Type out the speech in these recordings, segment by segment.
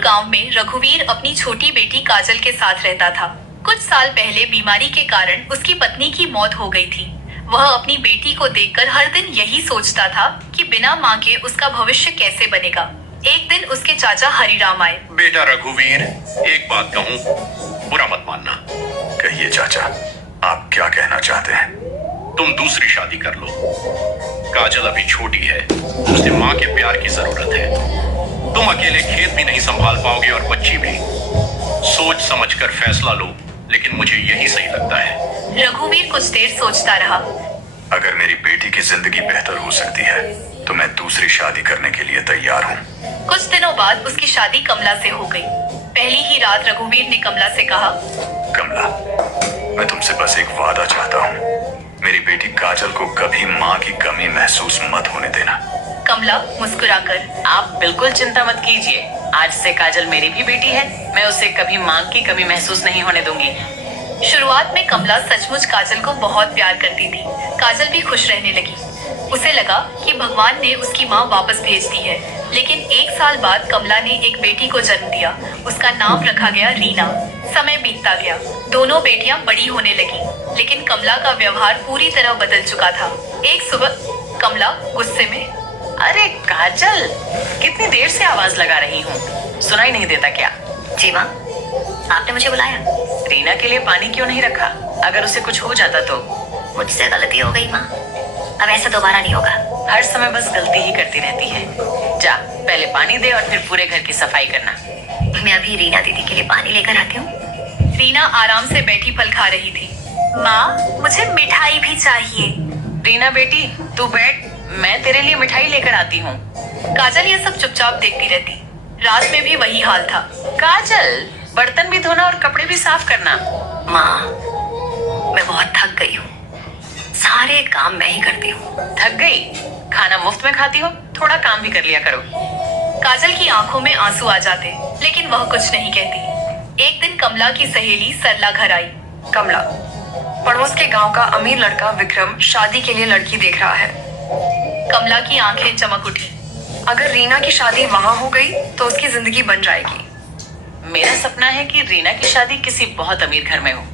गांव में रघुवीर अपनी छोटी बेटी काजल के साथ रहता था। कुछ साल पहले बीमारी के कारण उसकी पत्नी की मौत हो गई थी। वह अपनी बेटी को देखकर हर दिन यही सोचता था कि बिना माँ के उसका भविष्य कैसे बनेगा। एक दिन उसके चाचा हरिराम आए। बेटा रघुवीर, एक बात कहूँ, बुरा मत मानना। कहिए चाचा, आप क्या कहना चाहते हैं? तुम दूसरी शादी कर लो। काजल अभी छोटी है, उसे माँ के प्यार की जरूरत है। तुम अकेले खेत भी नहीं संभाल पाओगे और बच्ची भी। सोच समझकर फैसला लो, लेकिन मुझे यही सही लगता है। रघुवीर कुछ देर सोचता रहा। अगर मेरी बेटी की जिंदगी बेहतर हो सकती है तो मैं दूसरी शादी करने के लिए तैयार हूँ। कुछ दिनों बाद उसकी शादी कमला से हो गई। पहली ही रात रघुवीर ने कमला से कहा, कमला, मैं तुमसे बस एक वादा चाहता हूँ। मेरी बेटी काजल को कभी माँ की कमी महसूस मत होने देना। कमला मुस्कुराकर, आप बिल्कुल चिंता मत कीजिए। आज से काजल मेरी भी बेटी है। मैं उसे कभी माँ की कमी महसूस नहीं होने दूंगी। शुरुआत में कमला सचमुच काजल को बहुत प्यार करती थी। काजल भी खुश रहने लगी। उसे लगा कि भगवान ने उसकी माँ वापस भेज दी है। लेकिन एक साल बाद कमला ने एक बेटी को जन्म दिया। उसका नाम रखा गया रीना। समय बीतता गया। दोनों बेटियां बड़ी होने लगी, लेकिन कमला का व्यवहार पूरी तरह बदल चुका था। एक सुबह कमला गुस्से में, अरे काजल, कितनी देर से आवाज लगा रही हूँ, सुनाई नहीं देता क्या? जी माँ, आपने मुझे बुलाया। रीना के लिए पानी क्यों नहीं रखा? अगर उसे कुछ हो जाता तो? मुझसे गलती हो गई माँ, अब ऐसा दोबारा नहीं होगा। हर समय बस गलती ही करती रहती है। जा, पहले पानी दे और फिर पूरे घर की सफाई करना। मैं अभी रीना दीदी के लिए पानी लेकर आती हूँ। रीना आराम से बैठी फल खा रही थी। माँ, मुझे मिठाई भी चाहिए। रीना बेटी, तू बैठ, मैं तेरे लिए मिठाई लेकर आती हूँ। काजल ये सब चुपचाप देखती रहती। रात में भी वही हाल था। काजल, बर्तन भी धोना और कपड़े भी साफ करना। माँ, मैं बहुत थक गई हूँ। सारे काम मैं ही करती हूँ। थक गई? खाना मुफ्त में खाती हो, थोड़ा काम भी कर लिया करो। काजल की आंखों में आंसू आ जाते, लेकिन वह कुछ नहीं कहती। एक दिन कमला की सहेली सरला घर आई। कमला, पड़ोस के गांव का अमीर लड़का विक्रम शादी के लिए लड़की देख रहा है। कमला की आंखें चमक उठी। अगर रीना की शादी वहां हो गई तो उसकी जिंदगी बन जाएगी। मेरा सपना है कि रीना की शादी किसी बहुत अमीर घर में हो,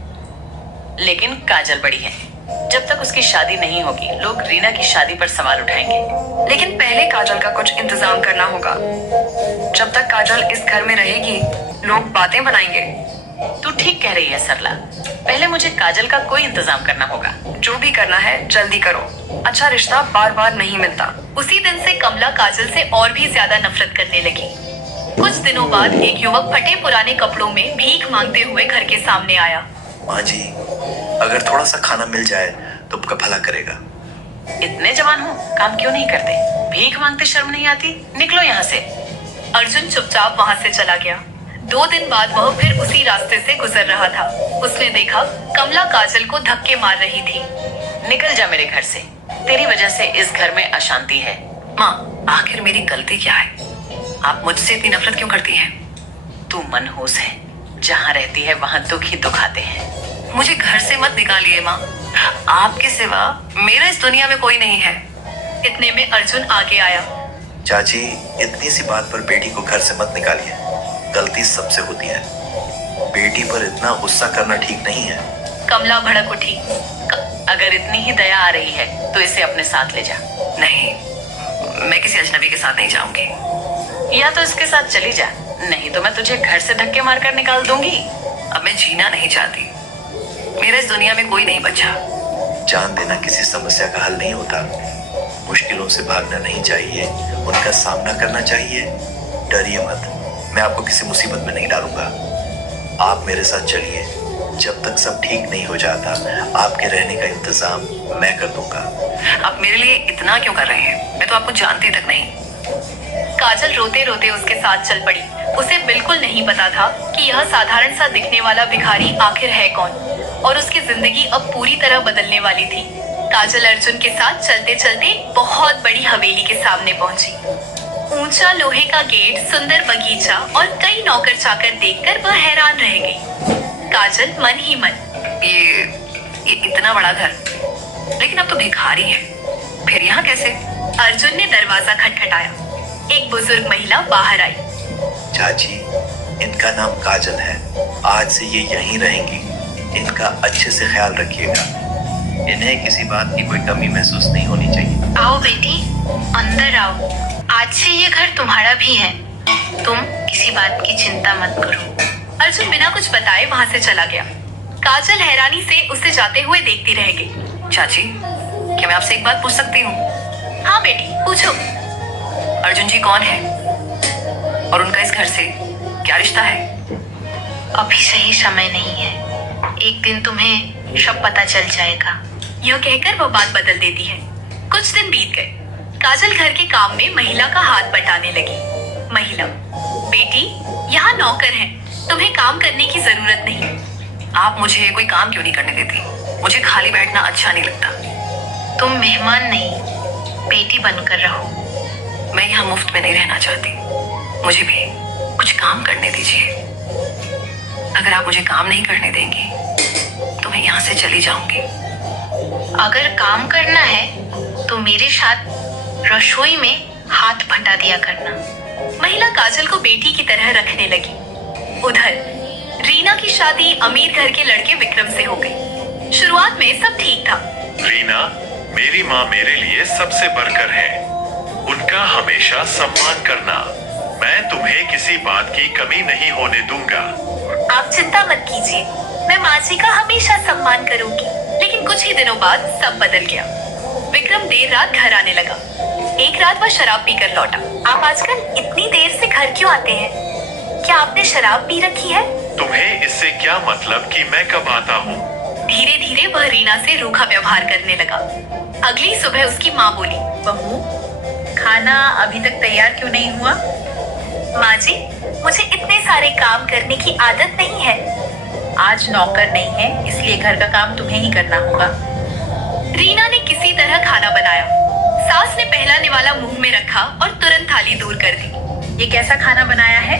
लेकिन काजल बड़ी है। जब तक उसकी शादी नहीं होगी, लोग रीना की शादी पर सवाल उठाएंगे। लेकिन पहले काजल का कुछ इंतजाम करना होगा। जब तक काजल इस घर में रहेगी, लोग बातें बनाएंगे। तू ठीक कह रही है सरला, पहले मुझे काजल का कोई इंतजाम करना होगा। जो भी करना है जल्दी करो। अच्छा रिश्ता बार बार नहीं मिलता। उसी दिन से कमला काजल से और भी ज्यादा नफरत करने लगी। कुछ दिनों बाद एक युवक फटे पुराने कपड़ों में भीख मांगते हुए घर के सामने आया। माँ जी, अगर थोड़ा सा खाना मिल जाए तो आपका भला करेगा। इतने जवान हो, काम क्यों नहीं करते? भीख मांगते शर्म नहीं आती? निकलो यहाँ से। अर्जुन चुपचाप वहाँ से चला गया। 2 दिन बाद वह फिर उसी रास्ते से गुजर रहा था। उसने देखा कमला काजल को धक्के मार रही थी। निकल जा मेरे घर से, तेरी वजह से इस घर में अशांति है। माँ, आखिर मेरी गलती क्या है? आप मुझसे इतनी नफरत क्यों करती हैं? तू मनहूस है, जहाँ रहती है वहाँ दुख ही दुख आते हैं। मुझे घर से मत निकालिए माँ। आपके सिवा मेरा इस दुनिया में कोई नहीं है। इतने में अर्जुन आगे आया। चाची, इतनी सी बात पर बेटी को घर से मत निकालिए। गलती सबसे होती है। बेटी पर इतना गुस्सा करना ठीक नहीं है। कमला भड़क उठी। अगर इतनी ही दया आ रही है तो इसे अपने साथ ले जा। नहीं, मैं किसी अजनबी के साथ नहीं जाऊंगी। या तो इसके साथ चली जा, नहीं तो मैं तुझे घर से धक्के मारकर निकाल दूंगी। अब मैं जीना नहीं चाहती। मेरा इस दुनिया में कोई नहीं बचा। जान देना किसी समस्या का हल नहीं होता। मुश्किलों से भागना नहीं चाहिए, उनका सामना करना चाहिए। डरिए मत, मैं आपको किसी मुसीबत में नहीं डालूंगा। आप मेरे साथ चलिए। जब तक सब ठीक नहीं हो जाता, आपके रहने का इंतजाम मैं कर दूंगा। आप मेरे लिए इतना क्यों कर रहे हैं? मैं तो आपको जानती तक नहीं। काजल रोते रोते उसके साथ चल पड़ी। उसे बिल्कुल नहीं पता था कि यह साधारण सा दिखने वाला भिखारी आखिर है कौन, और उसकी जिंदगी अब पूरी तरह बदलने वाली थी। काजल अर्जुन के साथ चलते चलते बहुत बड़ी हवेली के सामने पहुंची। ऊंचा लोहे का गेट, सुंदर बगीचा और कई नौकर चाकर देखकर वह हैरान रह गई। काजल मन ही मन, ये इतना बड़ा घर, लेकिन अब तो भिखारी है, फिर यहाँ कैसे? अर्जुन ने दरवाजा खटखटाया। एक बुजुर्ग महिला बाहर आई। चाची, इनका नाम काजल है। आज से ये यहीं रहेंगी। इनका अच्छे से ख्याल रखिएगा। इन्हें किसी बात की कोई कमी महसूस नहीं होनी चाहिए। आओ बेटी, अंदर आओ। आज से ये घर तुम्हारा भी है। तुम किसी बात की चिंता मत करो। अर्जुन बिना कुछ बताए वहाँ से चला गया। काजल हैरानी से उसे जाते हुए देखती रह गई। चाची, क्या मैं आपसे एक बात पूछ सकती हूँ? हाँ बेटी, पूछो। अर्जुन जी कौन है और उनका इस घर से क्या रिश्ता है? अभी सही समय नहीं है, एक दिन तुम्हें सब पता चल जाएगा। यह कहकर वह बात बदल देती है। कुछ दिन बीत गए। काजल घर के काम में महिला का हाथ बटाने लगी। महिला, बेटी, यहाँ नौकर हैं, तुम्हें काम करने की जरूरत नहीं। आप मुझे कोई काम क्यों नहीं करने देती? मुझे खाली बैठना अच्छा नहीं लगता। तुम मेहमान नहीं, बेटी बनकर रहो। मैं यहाँ मुफ्त में नहीं रहना चाहती। मुझे भी कुछ काम करने दीजिए। अगर आप मुझे काम नहीं करने देंगी तो मैं यहाँ से चली जाऊंगी। अगर काम करना है तो मेरे साथ रसोई में हाथ बटा दिया करना। महिला काजल को बेटी की तरह रखने लगी। उधर रीना की शादी अमीर घर के लड़के विक्रम से हो गई। शुरुआत में सब ठीक था। रीना, मेरी माँ मेरे लिए सबसे बढ़कर है। उनका हमेशा सम्मान करना। मैं तुम्हें किसी बात की कमी नहीं होने दूंगा। आप चिंता मत कीजिए, मैं माँ जी का हमेशा सम्मान करूंगी। लेकिन कुछ ही दिनों बाद सब बदल गया। विक्रम देर रात घर आने लगा। एक रात वह शराब पीकर लौटा। आप आजकल इतनी देर से घर क्यों आते हैं? क्या आपने शराब पी रखी है? तुम्हें इससे क्या मतलब कि मैं कब आता हूँ? धीरे धीरे वह रीना से रूखा व्यवहार करने लगा। अगली सुबह उसकी माँ बोली, बहू, खाना अभी तक तैयार क्यों नहीं हुआ? माँ जी, मुझे इतने सारे काम करने की आदत नहीं है। आज नौकर नहीं है, इसलिए घर का काम तुम्हें ही करना होगा। रीना ने किसी तरह खाना बनाया। सास ने पहला निवाला मुंह में रखा और तुरंत थाली दूर कर दी। ये कैसा खाना बनाया है?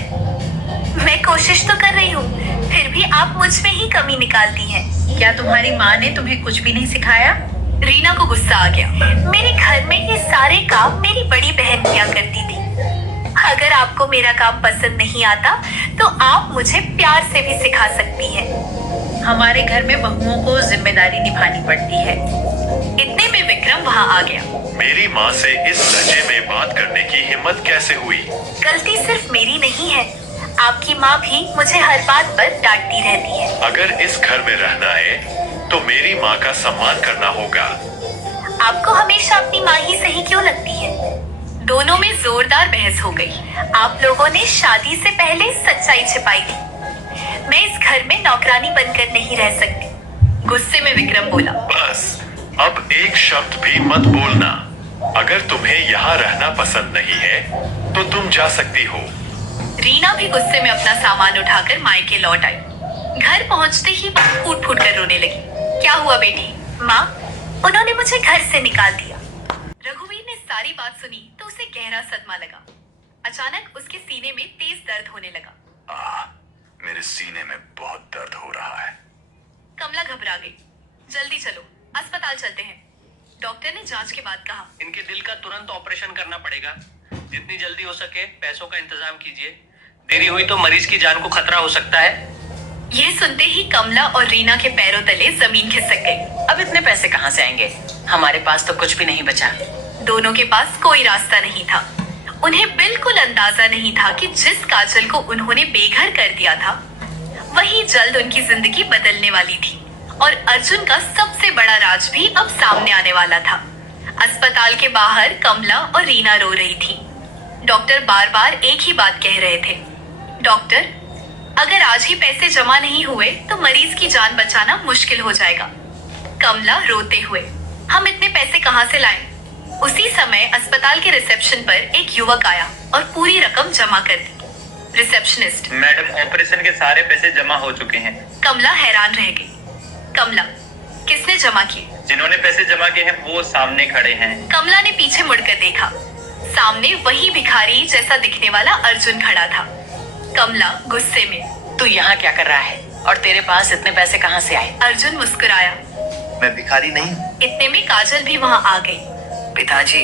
मैं कोशिश तो कर रही हूँ, फिर भी आप मुझ में ही कमी निकालती हैं। क्या तुम्हारी माँ ने तुम्हें कुछ भी नहीं सिखाया? रीना को गुस्सा आ गया। मेरे घर में ये सारे काम मेरी बड़ी बहन किया करती थी। अगर आपको मेरा काम पसंद नहीं आता तो आप मुझे प्यार से भी सिखा सकती हैं। हमारे घर में बहुओं को जिम्मेदारी निभानी पड़ती है। इतने में विक्रम वहाँ आ गया। मेरी माँ से इस लहजे में बात करने की हिम्मत कैसे हुई? गलती सिर्फ मेरी नहीं है, आपकी माँ भी मुझे हर बात पर डांटती रहती है। अगर इस घर में रहना है तो मेरी माँ का सम्मान करना होगा। आपको हमेशा अपनी माँ ही सही क्यों लगती है? दोनों में जोरदार बहस हो गई। आप लोगों ने शादी से पहले सच्चाई छिपाई थी। मैं इस घर में नौकरानी बनकर नहीं रह सकती। गुस्से में विक्रम बोला, बस अब एक शब्द भी मत बोलना। अगर तुम्हें यहाँ रहना पसंद नहीं है तो तुम जा सकती हो। रीना भी गुस्से में अपना सामान उठाकर मायके लौट आई। घर पहुंचते ही वो फूट फूट कर रोने लगी। क्या हुआ बेटी? माँ, उन्होंने मुझे घर से निकाल दिया। रघुवीर ने सारी बात सुनी तो उसे गहरा सदमा लगा। अचानक उसके सीने में तेज दर्द होने लगा। मेरे सीने में बहुत दर्द हो रहा है। कमला घबरा गई। जल्दी चलो, अस्पताल चलते हैं। डॉक्टर ने जांच के बाद कहा, इनके दिल का तुरंत ऑपरेशन करना पड़ेगा। जितनी जल्दी हो सके पैसों का इंतजाम कीजिए। देरी हुई तो मरीज की जान को खतरा हो सकता है। यह सुनते ही कमला और रीना के पैरों तले जमीन खिसक गई। अब इतने पैसे कहाँ से आएंगे? हमारे पास तो कुछ भी नहीं बचा। दोनों के पास कोई रास्ता नहीं था। उन्हें बिल्कुल अंदाजा नहीं था कि जिस काजल को उन्होंने बेघर कर दिया था वही जल्द उनकी जिंदगी बदलने वाली थी और अर्जुन का सबसे बड़ा राज भी अब सामने आने वाला था। अस्पताल के बाहर कमला और रीना रो रही थी। डॉक्टर बार बार एक ही बात कह रहे थे, डॉक्टर, अगर आज ही पैसे जमा नहीं हुए तो मरीज की जान बचाना मुश्किल हो जाएगा। कमला रोते हुए, हम इतने पैसे कहाँ से लाएं? उसी समय अस्पताल के रिसेप्शन पर एक युवक आया और पूरी रकम जमा कर दी। रिसेप्शनिस्ट, मैडम, ऑपरेशन के सारे पैसे जमा हो चुके हैं। कमला हैरान रह गई। कमला, किसने जमा किए? जिन्होंने पैसे जमा किए हैं वो सामने खड़े हैं। कमला ने पीछे मुड़कर देखा। सामने वही भिखारी जैसा दिखने वाला अर्जुन खड़ा था। कमला गुस्से में, तू यहाँ क्या कर रहा है और तेरे पास इतने पैसे कहाँ से आए? अर्जुन मुस्कुराया। मैं भिखारी नहीं हूँ। इतने में काजल भी वहाँ आ गई। पिताजी,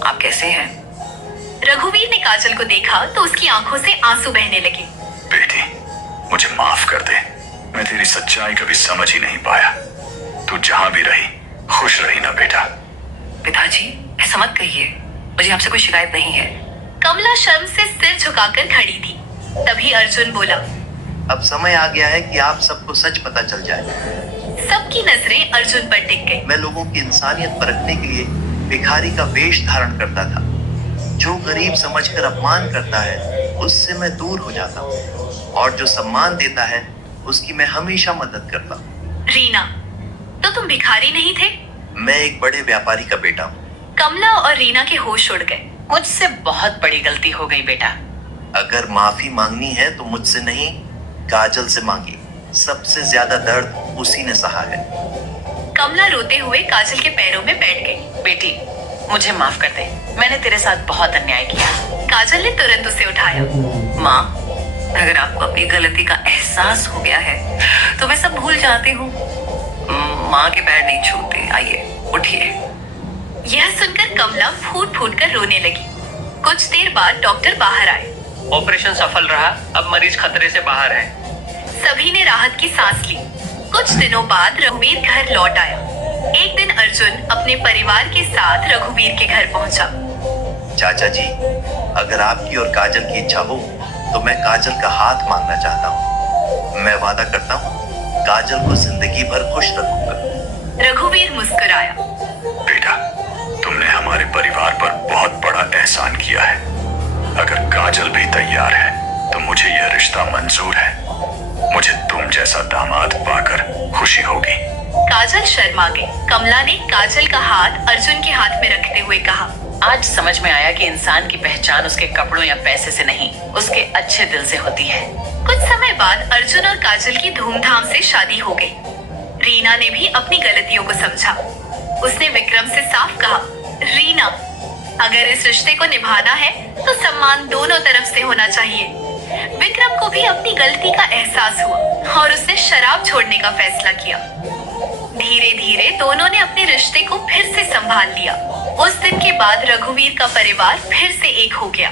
आप कैसे हैं? रघुवीर ने काजल को देखा तो उसकी आंखों से आंसू बहने लगे। बेटी, मुझे माफ कर दे। मैं तेरी सच्चाई कभी समझ ही नहीं पाया। तू जहां भी रही खुश रही ना बेटा। पिताजी, ऐसा मत कहिए, मुझे आपसे कोई शिकायत नहीं है। कमला शर्म से सिर झुकाकर खड़ी थी। तभी अर्जुन बोला। अब समय आ गया है कि आप सबको सच पता चल जाए। सबकी नजरें अर्जुन पर टिक गई। मैं लोगों की इंसानियत परखने के लिए भिखारी का वेश धारण करता था। जो गरीब समझकर अपमान करता है उससे मैं दूर हो जाता हूँ, और जो सम्मान देता है उसकी मैं हमेशा मदद करता हूँ। रीना, तो तुम भिखारी नहीं थे? मैं एक बड़े व्यापारी का बेटा हूँ। कमला और रीना के होश उड़ गए। मुझसे बहुत बड़ी गलती हो गई बेटा। अगर माफी मांगनी है तो मुझसे नहीं, काजल से मांगी। सबसे ज्यादा दर्द उसी ने सहा है। कमला रोते हुए काजल के पैरों में बैठ गई। बेटी, मुझे माफ कर दे, मैंने तेरे साथ बहुत अन्याय किया। काजल ने तुरंत उसे उठाया। माँ, अगर आपको अपनी गलती का एहसास हो गया है तो मैं सब भूल जाती हूँ। माँ के पैर नहीं छूते, आइए उठिए। यह सुनकर कमला फूट फूट कर रोने लगी। कुछ देर बाद डॉक्टर बाहर आए। ऑपरेशन सफल रहा, अब मरीज खतरे से बाहर है। सभी ने राहत की सांस ली। कुछ दिनों बाद रघुवीर घर लौट आया। एक दिन अर्जुन अपने परिवार के साथ रघुवीर के घर पहुंचा। चाचा जी, अगर आपकी और काजल की इच्छा हो तो मैं काजल का हाथ मांगना चाहता हूँ। मैं वादा करता हूँ काजल को जिंदगी भर खुश रखूंगा। रघुवीर मुस्कुराया। बेटा, तुमने हमारे परिवार पर बहुत बड़ा एहसान किया है। अगर काजल भी तैयार है तो मुझे यह रिश्ता मंजूर है। मुझे तुम जैसा दामाद पाकर खुशी होगी। काजल शर्मा गई। कमला ने काजल का हाथ अर्जुन के हाथ में रखते हुए कहा। आज समझ में आया कि इंसान की पहचान उसके कपड़ों या पैसे से नहीं, उसके अच्छे दिल से होती है। कुछ समय बाद अर्जुन और काजल की धूमधाम से शादी हो गई। रीना ने भी अपनी गलतियों को समझा। उसने विक्रम से साफ कहा, रीना, अगर इस रिश्ते को निभाना है तो सम्मान दोनों तरफ से होना चाहिए। विक्रम को भी अपनी गलती का एहसास हुआ और उसने शराब छोड़ने का फैसला किया। धीरे धीरे दोनों ने अपने रिश्ते को फिर से संभाल लिया। उस दिन के बाद रघुवीर का परिवार फिर से एक हो गया।